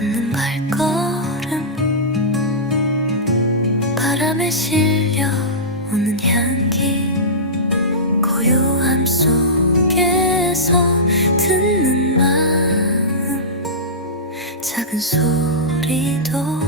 한 발걸음. 바람에 실려오는 향기. 고요함 속에서 듣는 마음. 작은 소리도